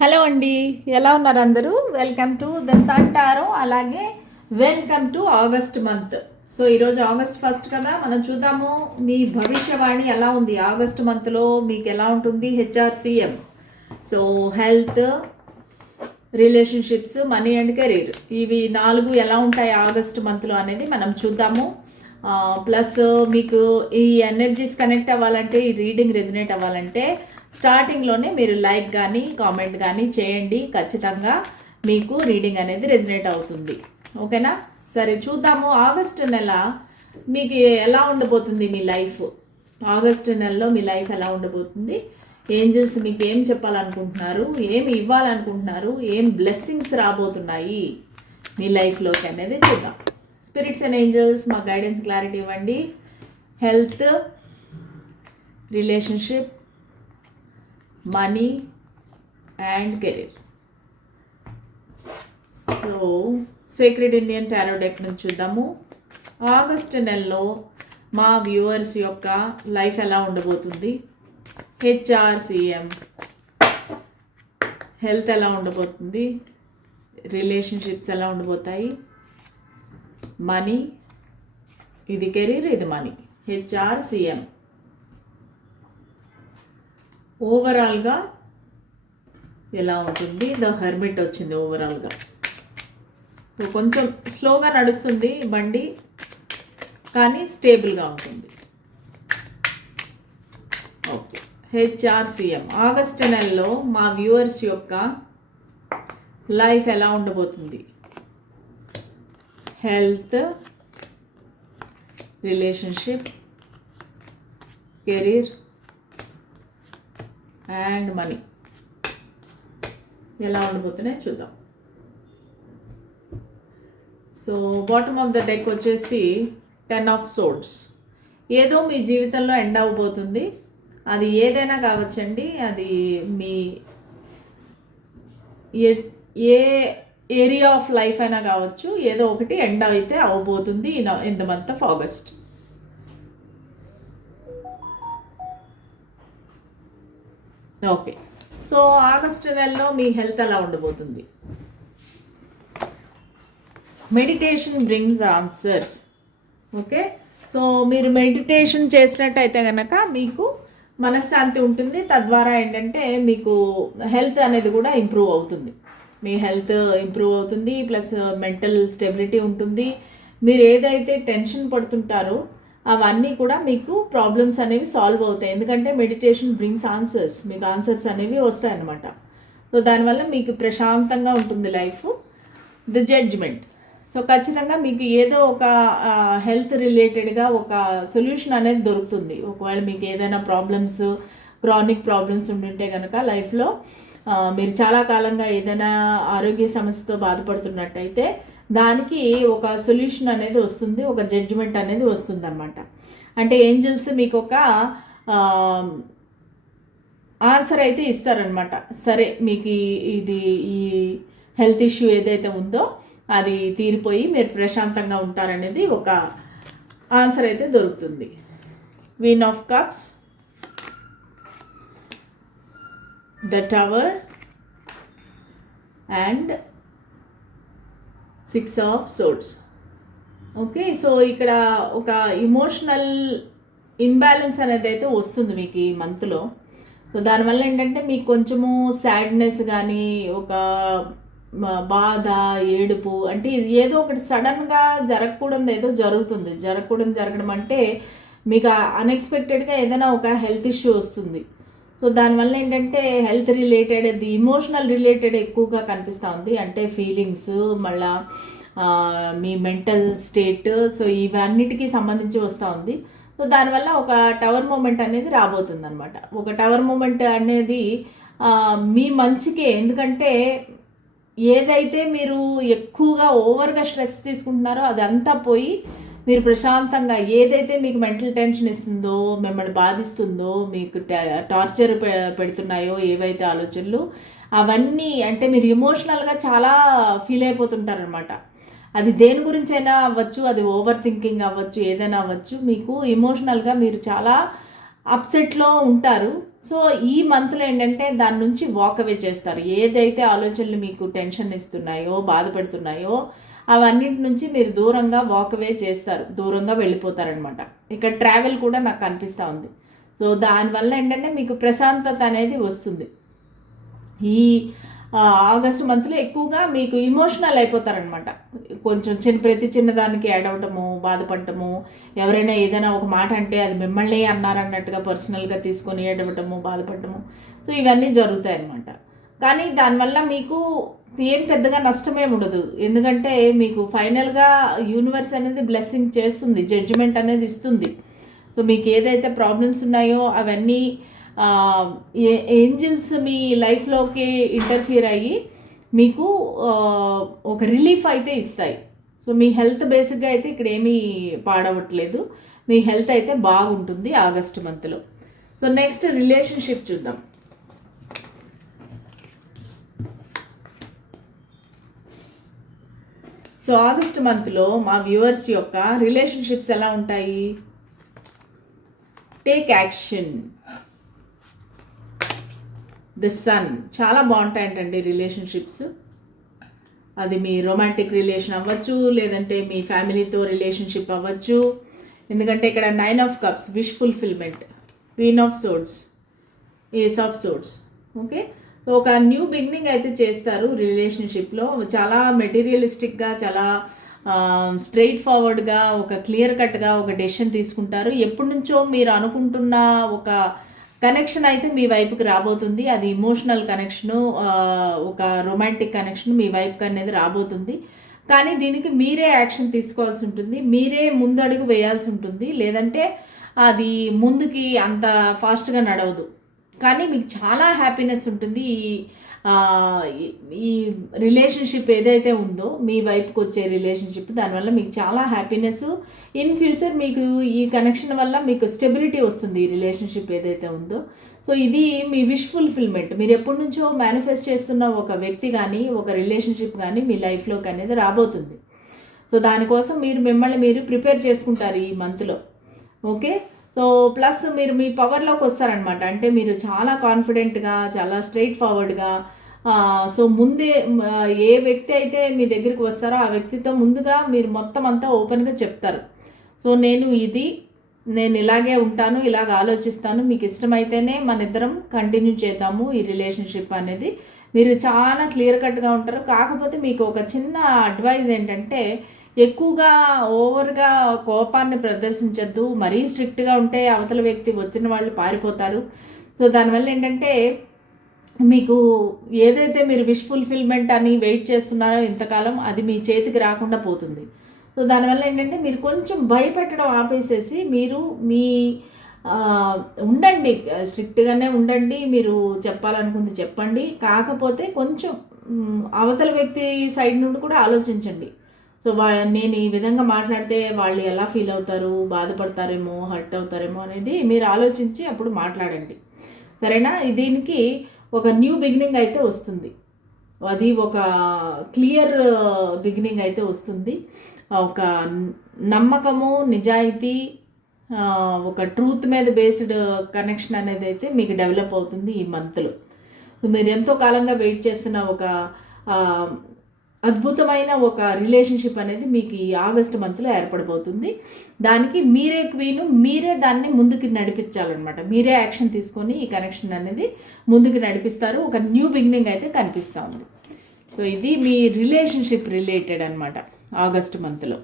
Hello అండి ఎలా ఉన్నారు అందరూ? Welcome to the sun tarot అలాగే welcome to August month so ఈరోజు ఆగస్ట్ ఫస్ట్ కదా మనం చూద్దాము మీ భవిష్యవాణి ఎలా ఉంది ఆగస్ట్ మంత్లో మీకు ఎలా ఉంటుంది HRCM so health relationships money and career ఇవి నాలుగు ఎలా ఉంటాయి ఆగస్ట్ మంత్లో అనేది మనం చూద్దాము. ప్లస్ మీకు ఈ ఎనర్జీస్ కనెక్ట్ అవ్వాలంటే ఈ రీడింగ్ రెజినేట్ అవ్వాలంటే స్టార్టింగ్లోనే మీరు లైక్ కానీ కామెంట్ కానీ చేయండి. ఖచ్చితంగా మీకు రీడింగ్ అనేది రెజినేట్ అవుతుంది. ఓకేనా? సరే చూద్దాము. ఆగస్టు నెల మీకు ఎలా ఉండబోతుంది మీ లైఫ్ ఆగస్టు నెలలో మీ లైఫ్ ఎలా ఉండబోతుంది? ఏంజల్స్ మీకు ఏం చెప్పాలనుకుంటున్నారు? ఏం ఇవ్వాలనుకుంటున్నారు? ఏం బ్లెస్సింగ్స్ రాబోతున్నాయి? మీ లైఫ్లోకి అనేది చూద్దాం. స్పిరిట్స్ అండ్ ఏంజల్స్ మా గైడెన్స్ క్లారిటీ ఇవ్వండి. Health relationship money and career. So secret Indian tarot deck నుంచి చూద్దాము. ఆగస్ట్ నెలలో మా వ్యూవర్స్ యొక్క లైఫ్ ఎలా ఉండబోతుంది? హెచ్ఆర్సిఎం. హెల్త్ ఎలా ఉండబోతుంది? రిలేషన్షిప్స్ ఎలా ఉండబోతాయి? మనీ. ఇది కెరీర్ ఇది మనీ. HR CM. ఓవరాల్గా ఎలా ఉంటుంది? ద హెర్మిట్ వచ్చింది ఓవరాల్గా. సో కొంచెం స్లోగా నడుస్తుంది బండి కానీ స్టేబుల్గా ఉంటుంది. ఓకే. హెచ్ఆర్సిఎం ఆగస్టు నెలలో మా వ్యూవర్స్ యొక్క లైఫ్ ఎలా ఉండబోతుంది? Health relationship career and money. ఎలా ఉండబోతున్నాయి చూద్దాం. So bottom of the deck వచ్చేసి టెన్ ఆఫ్ సోడ్స్ ఏదో మీ జీవితంలో ఎండ్ అవ్వబోతుంది అది ఏదైనా కావచ్చండి. అది మీ ఏ- ఏ ఏరియా ఆఫ్ లైఫ్ అయినా కావచ్చు ఏదో ఒకటి ఎండ్ అయితే అవబోతుంది in in the month of August okay so August నెలలో మీ హెల్త్ ఎలా ఉండబోతుంది? Meditation brings answers okay so మీరు మెడిటేషన్ చేసినట్టయితే కనుక మీకు మనశ్శాంతి ఉంటుంది. తద్వారా ఏంటంటే మీకు హెల్త్ అనేది కూడా ఇంప్రూవ్ అవుతుంది. మీ హెల్త్ ఇంప్రూవ్ అవుతుంది ప్లస్ మెంటల్ స్టెబిలిటీ ఉంటుంది. మీరు ఏదైతే టెన్షన్ పడుతుంటారో అవన్నీ కూడా మీకు ప్రాబ్లమ్స్ అనేవి సాల్వ్ అవుతాయి. ఎందుకంటే మెడిటేషన్ బ్రింగ్స్ ఆన్సర్స్ మీకు ఆన్సర్స్ అనేవి వస్తాయన్నమాట. సో దానివల్ల మీకు ప్రశాంతంగా ఉంటుంది లైఫ్. The judgement. సో ఖచ్చితంగా మీకు ఏదో ఒక హెల్త్ రిలేటెడ్గా ఒక సొల్యూషన్ అనేది దొరుకుతుంది. ఒకవేళ మీకు ఏదైనా ప్రాబ్లమ్స్ క్రానిక్ ప్రాబ్లమ్స్ ఉండుంటే కనుక లైఫ్లో మీరు చాలా కాలంగా ఏదైనా ఆరోగ్య సమస్యతో బాధపడుతున్నట్టయితే దానికి ఒక సొల్యూషన్ అనేది వస్తుంది ఒక జడ్జిమెంట్ అనేది వస్తుంది అనమాట అంటే ఏంజల్స్ మీకు ఒక ఆన్సర్ అయితే ఇస్తారనమాట సరే మీకు ఇది ఈ హెల్త్ ఇష్యూ ఏదైతే ఉందో అది తీరిపోయి మీరు ప్రశాంతంగా ఉంటారనేది ఒక ఆన్సర్ అయితే దొరుకుతుంది. Win of cups the tower and six of swords okay so ఇక్కడ ఒక ఇమోషనల్ ఇంబ్యాలెన్స్ అనేది అయితే వస్తుంది మీకు ఈ మంత్లో సో దానివల్ల ఏంటంటే మీకు కొంచెము సాడ్నెస్ కానీ ఒక బాధ ఏడుపు అంటే ఏదో ఒకటి సడన్గా జరగకూడదు ఏదో జరుగుతుంది. జరగకూడదు జరగడం అంటే మీకు అన్ఎక్స్పెక్టెడ్గా ఏదైనా ఒక హెల్త్ ఇష్యూ వస్తుంది. సో దానివల్ల ఏంటంటే హెల్త్ రిలేటెడ్ అది ఇమోషనల్ రిలేటెడ్ ఎక్కువగా కనిపిస్తూ ఉంది. అంటే ఫీలింగ్స్ మళ్ళా మీ మెంటల్ స్టేట్ సో ఇవన్నిటికీ సంబంధించి వస్తూ ఉంది. సో దానివల్ల ఒక టవర్ మూమెంట్ అనేది రాబోతుంది అనమాట ఒక టవర్ మూమెంట్ అనేది మీ మంచికే. ఎందుకంటే ఏదైతే మీరు ఎక్కువగా ఓవర్గా స్ట్రెస్ తీసుకుంటున్నారో అదంతా పోయి మీరు ప్రశాంతంగా ఏదైతే మీకు మెంటల్ టెన్షన్ ఇస్తుందో మిమ్మల్ని బాధిస్తుందో మీకు టార్చర్ పెడుతున్నాయో ఏవైతే ఆలోచనలు అవన్నీ అంటే మీరు ఇమోషనల్గా చాలా ఫీల్ అయిపోతుంటారనమాట అది దేని గురించైనా అవ్వచ్చు అది ఓవర్ థింకింగ్ అవ్వచ్చు ఏదైనా అవ్వచ్చు మీకు ఇమోషనల్గా మీరు చాలా అప్సెట్లో ఉంటారు. సో ఈ మంత్లో ఏంటంటే దాని నుంచి వాక్ అవే చేస్తారు. ఏదైతే ఆలోచనలు మీకు టెన్షన్ ఇస్తున్నాయో బాధపడుతున్నాయో అవన్నిటి నుంచి మీరు దూరంగా వాక్ అవే చేస్తారు. దూరంగా వెళ్ళిపోతారనమాట ఇక్కడ ట్రావెల్ కూడా నాకు కనిపిస్తూ ఉంది. సో దానివల్ల ఏంటంటే మీకు ప్రశాంతత అనేది వస్తుంది. ఈ ఆగస్టు మంత్లో ఎక్కువగా మీకు ఇమోషనల్ అయిపోతారనమాట కొంచెం చిన్న ప్రతి చిన్నదానికి ఏడవటము బాధపడటము ఎవరైనా ఏదైనా ఒక మాట అంటే అది మిమ్మల్ని అన్నారన్నట్టుగా పర్సనల్గా తీసుకొని ఏడవటము బాధపడటము. సో ఇవన్నీ జరుగుతాయి అన్నమాట కానీ దానివల్ల మీకు ఏం పెద్దగా నష్టమేం ఉండదు. ఎందుకంటే మీకు ఫైనల్గా యూనివర్స్ అనేది బ్లెస్సింగ్ చేస్తుంది జడ్జిమెంట్ అనేది ఇస్తుంది. సో మీకు ఏదైతే ప్రాబ్లమ్స్ ఉన్నాయో అవన్నీ ఏంజిల్స్ మీ లైఫ్లోకి ఇంటర్ఫియర్ అయ్యి మీకు ఒక రిలీఫ్ అయితే ఇస్తాయి. సో మీ హెల్త్ బేసిక్గా అయితే ఇక్కడ ఏమీ పాడవట్లేదు. మీ హెల్త్ అయితే బాగుంటుంది ఆగస్ట్ మంత్లో. సో నెక్స్ట్ రిలేషన్షిప్ చూద్దాం. సో ఆగస్ట్ మంత్లో మా వ్యూవర్స్ యొక్క రిలేషన్షిప్స్ ఎలా ఉంటాయి? టేక్ యాక్షన్ ద సన్ చాలా బాగుంటాయంటండి రిలేషన్షిప్స్ అది మీ రొమాంటిక్ రిలేషన్ అవ్వచ్చు లేదంటే మీ ఫ్యామిలీతో రిలేషన్షిప్ అవ్వచ్చు. ఎందుకంటే ఇక్కడ nine of cups wish fulfilment queen of swords ace of swords okay ఒక న్యూ బిగినింగ్ అయితే చేస్తారు రిలేషన్షిప్లో చాలా మెటీరియలిస్టిక్గా చాలా స్ట్రైట్ ఫార్వర్డ్గా ఒక క్లియర్ కట్గా ఒక డెసిషన్ తీసుకుంటారు. ఎప్పటి నుంచో మీరు అనుకుంటున్న ఒక కనెక్షన్ అయితే మీ వైపుకి రాబోతుంది. అది ఇమోషనల్ కనెక్షను ఒక రొమాంటిక్ కనెక్షన్ మీ వైపుకి అనేది రాబోతుంది. కానీ దీనికి మీరే యాక్షన్ తీసుకోవాల్సి ఉంటుంది. మీరే ముందడుగు వేయాల్సి ఉంటుంది. లేదంటే అది ముందుకి అంత ఫాస్ట్గా నడవదు. కానీ మీకు చాలా హ్యాపీనెస్ ఉంటుంది. ఈ ఈ- ఈ రిలేషన్షిప్ ఏదైతే ఉందో మీ వైపుకి వచ్చే రిలేషన్షిప్ దానివల్ల మీకు చాలా హ్యాపీనెస్ ఇన్ ఫ్యూచర్ మీకు ఈ కనెక్షన్ వల్ల మీకు స్టెబిలిటీ వస్తుంది ఈ రిలేషన్షిప్ ఏదైతే ఉందో. సో ఇది మీ విష్ ఫుల్ఫిల్మెంట్ మీరు ఎప్పటి నుంచో మేనిఫెస్ట్ చేస్తున్న ఒక వ్యక్తి కానీ ఒక రిలేషన్షిప్ కానీ మీ లైఫ్లోకి అనేది రాబోతుంది. సో దానికోసం మీరు మిమ్మల్ని మీరు ప్రిపేర్ చేసుకుంటారు ఈ మంత్లో ఓకే సో ప్లస్ మీరు మీ పవర్లోకి వస్తారనమాట అంటే మీరు చాలా కాన్ఫిడెంట్గా చాలా స్ట్రైట్ ఫార్వర్డ్గా సో ముందే ఏ వ్యక్తి అయితే మీ దగ్గరికి వస్తారో ఆ వ్యక్తితో ముందుగా మీరు మొత్తం అంతా ఓపెన్గా చెప్తారు. సో నేను ఇది నేను ఇలాగే ఉంటాను ఇలాగ ఆలోచిస్తాను మీకు ఇష్టమైతేనే మన ఇద్దరం కంటిన్యూ చేద్దాము ఈ రిలేషన్షిప్ అనేది. మీరు చాలా క్లియర్ కట్గా ఉంటారు. కాకపోతే మీకు ఒక చిన్న అడ్వైజ్ ఏంటంటే ఎక్కువగా ఓవర్గా కోపాన్ని ప్రదర్శించద్దు మరీ స్ట్రిక్ట్గా ఉంటే అవతల వ్యక్తి వచ్చిన వాళ్ళు పారిపోతారు. సో దానివల్ల ఏంటంటే మీకు ఏదైతే మీరు విష్ ఫుల్ఫిల్మెంట్ అని వెయిట్ చేస్తున్నారో ఇంతకాలం అది మీ చేతికి రాకుండా పోతుంది. సో దానివల్ల ఏంటంటే మీరు కొంచెం భయపెట్టడం ఆపేసేసి మీరు మీ ఉండండి స్ట్రిక్ట్గానే ఉండండి మీరు చెప్పాలనుకుంది చెప్పండి. కాకపోతే కొంచెం అవతల వ్యక్తి సైడ్ నుండి కూడా ఆలోచించండి. సో వా నేను ఈ విధంగా మాట్లాడితే వాళ్ళు ఎలా ఫీల్ అవుతారు బాధపడతారేమో హర్ట్ అవుతారేమో అనేది మీరు ఆలోచించి అప్పుడు మాట్లాడండి. సరేనా? దీనికి ఒక న్యూ బిగినింగ్ అయితే వస్తుంది. అది ఒక క్లియర్ బిగినింగ్ అయితే వస్తుంది. ఒక నమ్మకము నిజాయితీ ఒక ట్రూత్ మీద బేస్డ్ కనెక్షన్ అనేది అయితే మీకు డెవలప్ అవుతుంది ఈ మంత్లో. సో మీరు ఎంతో కాలంగా వెయిట్ చేస్తున్న ఒక అద్భుతమైన ఒక రిలేషన్షిప్ అనేది మీకు ఈ ఆగస్ట్ మంత్లో ఏర్పడబోతుంది. దానికి మీరే క్వీను మీరే దాన్ని ముందుకు నడిపించాలన్నమాట. మీరే యాక్షన్ తీసుకొని ఈ కనెక్షన్ అనేది ముందుకు నడిపిస్తారు. ఒక న్యూ బిగినింగ్ అయితే కనిపిస్తూ ఉంది. సో ఇది మీ రిలేషన్షిప్ రిలేటెడ్ అనమాట ఆగస్ట్ మంత్లో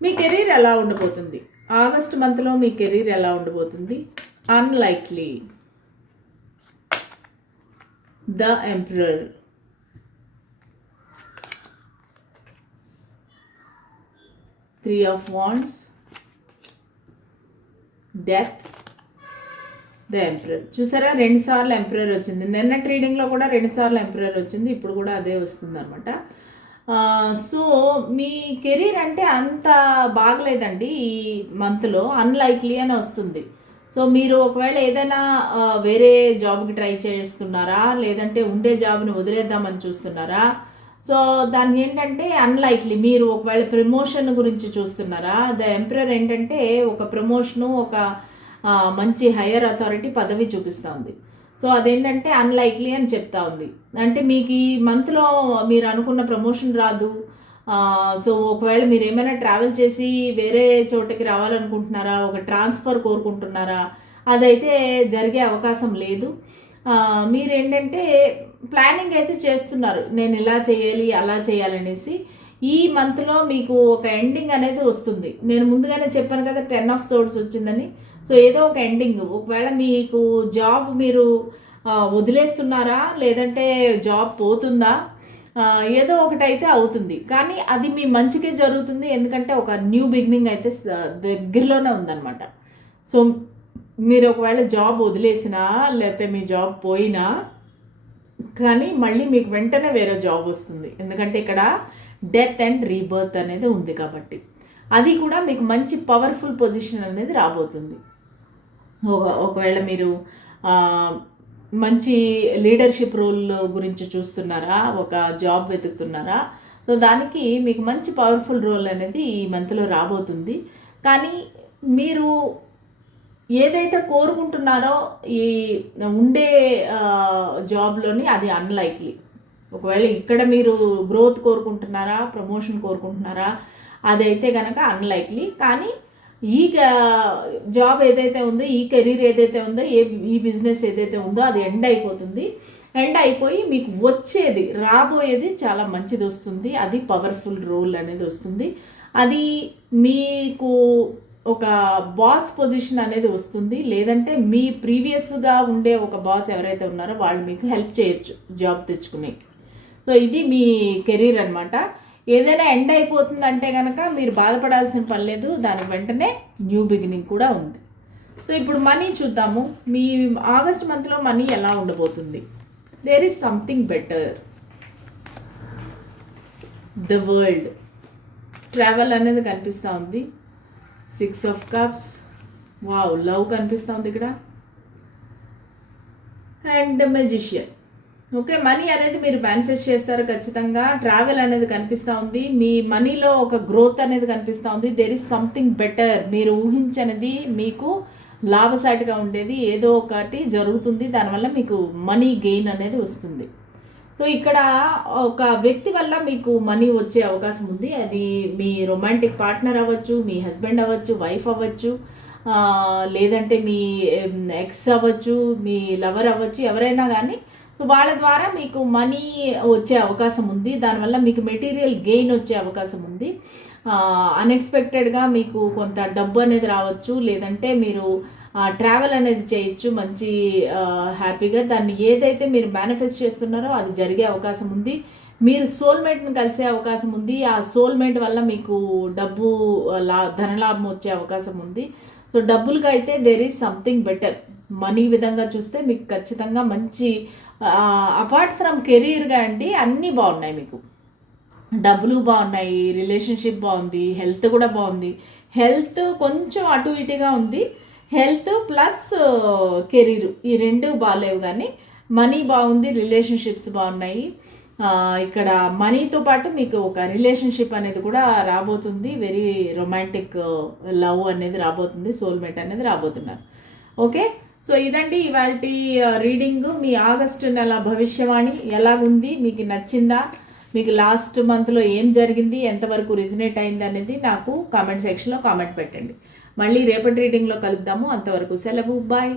మీ కెరీర్ ఎలా ఉండబోతుంది? ఆగస్ట్ మంత్లో మీ కెరీర్ ఎలా ఉండబోతుంది? Unlikely the emperor three of wands death the emperor చూసారా? రెండుసార్లు ఎంపరర్ వచ్చింది. నిన్నటి రీడింగ్లో కూడా రెండు సార్లు ఎంపరర్ వచ్చింది. ఇప్పుడు కూడా అదే వస్తుంది అనమాట సో మీ కెరీర్ అంటే అంత బాగలేదండి ఈ మంత్లో అన్లైక్లీ అని వస్తుంది. సో మీరు ఒకవేళ ఏదైనా వేరే జాబ్కి ట్రై చేస్తున్నారా? లేదంటే ఉండే జాబ్ని వదిలేద్దామని చూస్తున్నారా? సో దాన్ని ఏంటంటే అన్లైక్లీ మీరు ఒకవేళ ప్రమోషన్ గురించి చూస్తున్నారా ద ఎంపరర్ ఏంటంటే ఒక ప్రమోషను ఒక మంచి హయ్యర్ అథారిటీ పదవి చూపిస్తూ ఉంది. సో అదేంటంటే అన్లైక్లీ అని చెప్తా ఉంది. అంటే మీకు ఈ మంత్లో మీరు అనుకున్న ప్రమోషన్ రాదు. సో ఒకవేళ మీరు ఏమైనా ట్రావెల్ చేసి వేరే చోటకి రావాలనుకుంటున్నారా ఒక ట్రాన్స్ఫర్ కోరుకుంటున్నారా అదైతే జరిగే అవకాశం లేదు. మీరేంటంటే ప్లానింగ్ అయితే చేస్తున్నారు. నేను ఇలా చేయాలి అలా చేయాలనేసి ఈ మంత్లో మీకు ఒక ఎండింగ్ అనేది వస్తుంది. నేను ముందుగానే చెప్పాను కదా టెన్ ఆఫ్ సోర్స్ వచ్చిందని. సో ఏదో ఒక ఎండింగ్ ఒకవేళ మీకు జాబ్ మీరు వదిలేస్తున్నారా? లేదంటే జాబ్ పోతుందా? ఏదో ఒకటి అయితే అవుతుంది. కానీ అది మీ మంచికే జరుగుతుంది. ఎందుకంటే ఒక న్యూ బిగినింగ్ అయితే దగ్గరలోనే ఉందన్నమాట. సో మీరు ఒకవేళ జాబ్ వదిలేసినా లేకపోతే మీ జాబ్ పోయినా కానీ మళ్ళీ మీకు వెంటనే వేరే జాబ్ వస్తుంది. ఎందుకంటే ఇక్కడ డెత్ అండ్ రీబర్త్ అనేది ఉంది కాబట్టి. అది కూడా మీకు మంచి పవర్ఫుల్ పొజిషన్ అనేది రాబోతుంది. ఒక- ఒకవేళ మీరు మంచి లీడర్షిప్ రోల్ గురించి చూస్తున్నారా ఒక జాబ్ వెతుకుతున్నారా సో దానికి మీకు మంచి పవర్ఫుల్ రోల్ అనేది ఈ మంత్లో రాబోతుంది. కానీ మీరు ఏదైతే కోరుకుంటున్నారో ఈ ఉండే జాబ్లోని అది అన్లైక్లీ ఒకవేళ ఇక్కడ మీరు గ్రోత్ కోరుకుంటున్నారా ప్రమోషన్ కోరుకుంటున్నారా అదైతే కనుక అన్లైక్లీ కానీ ఈ జాబ్ ఏదైతే ఉందో ఈ కెరీర్ ఏదైతే ఉందో ఏ ఈ బిజినెస్ ఏదైతే ఉందో అది ఎండ్ అయిపోతుంది. ఎండ్ అయిపోయి మీకు వచ్చేది రాబోయేది చాలా మంచిది వస్తుంది అది పవర్ఫుల్ రోల్ అనేది వస్తుంది. అది మీకు ఒక బాస్ పొజిషన్ అనేది వస్తుంది. లేదంటే మీ ప్రీవియస్గా ఉండే ఒక బాస్ ఎవరైతే ఉన్నారో వాళ్ళు మీకు హెల్ప్ చేయొచ్చు జాబ్ తెచ్చుకునే సో ఇది మీ కెరీర్ అనమాట ఏదైనా ఎండ్ అయిపోతుందంటే కనుక మీరు బాధపడాల్సిన పని లేదు. దాని వెంటనే న్యూ బిగినింగ్ కూడా ఉంది. సో ఇప్పుడు మనీ చూద్దాము. మీ ఆగస్ట్ మంత్లో మనీ ఎలా ఉండబోతుంది? There is something better the world travel అనేది కనిపిస్తూ ఉంది. Six of cups wow love కనిపిస్తూ ఉంది ఇక్కడ. అండ్ మెజిషియన్ ఓకే మనీ అనేది మీరు మేనిఫెస్ట్ చేస్తారు ఖచ్చితంగా. ట్రావెల్ అనేది కనిపిస్తూ ఉంది. మీ మనీలో ఒక గ్రోత్ అనేది కనిపిస్తూ ఉంది. దేర్ ఇస్ సంథింగ్ బెటర్ మీరు ఊహించనిది మీకు లాభసాటిగా ఉండేది. ఏదో ఒకటి జరుగుతుంది. దానివల్ల మీకు మనీ గెయిన్ అనేది వస్తుంది. సో ఇక్కడ ఒక వ్యక్తి వల్ల మీకు మనీ వచ్చే అవకాశం ఉంది. అది మీ రొమాంటిక్ పార్ట్నర్ అవ్వచ్చు మీ హస్బెండ్ అవ్వచ్చు వైఫ్ అవ్వచ్చు లేదంటే మీ ఎక్స్ అవ్వచ్చు మీ లవర్ అవ్వచ్చు ఎవరైనా కానీ సో వాళ్ళ ద్వారా మీకు మనీ వచ్చే అవకాశం ఉంది. దానివల్ల మీకు మెటీరియల్ గెయిన్ వచ్చే అవకాశం ఉంది. అన్ఎక్స్పెక్టెడ్గా మీకు కొంత డబ్బు అనేది రావచ్చు. లేదంటే మీరు ట్రావెల్ అనేది చేయొచ్చు మంచి హ్యాపీగా దాన్ని ఏదైతే మీరు మేనిఫెస్ట్ చేస్తున్నారో అది జరిగే అవకాశం ఉంది. మీరు సోల్మేట్ని కలిసే అవకాశం ఉంది. ఆ సోల్మేట్ వల్ల మీకు డబ్బు లా ధనలాభం వచ్చే అవకాశం ఉంది. సో డబ్బులకి అయితే there is something better money విధంగా చూస్తే మీకు ఖచ్చితంగా మంచి అపార్ట్ ఫ్రమ్ కెరీర్గా అండి అన్నీ బాగున్నాయి మీకు. డబ్బులు బాగున్నాయి రిలేషన్షిప్ బాగుంది హెల్త్ కూడా బాగుంది. హెల్త్ కొంచెం అటు ఇటుగా ఉంది. Health plus career. ఈ రెండు బాగాలేవు కానీ మనీ బాగుంది రిలేషన్షిప్స్ బాగున్నాయి. ఇక్కడ మనీతో పాటు మీకు ఒక రిలేషన్షిప్ అనేది కూడా రాబోతుంది. వెరీ రొమాంటిక్ లవ్ అనేది రాబోతుంది సోల్మేట్ అనేది రాబోతున్నారు. ఓకే? సో ఇదండి ఇవాళ రీడింగ్. మీ ఆగస్టు నెల భవిష్యవాణి ఎలాగుంది? మీకు నచ్చిందా? మీకు లాస్ట్ మంత్లో ఏం జరిగింది? ఎంతవరకు రిజనేట్ అయింది అనేది నాకు కామెంట్ సెక్షన్లో కామెంట్ పెట్టండి. మళ్ళీ రేపటి రీడింగ్లో కలుద్దాము. అంతవరకు సెలవు. బాయ్.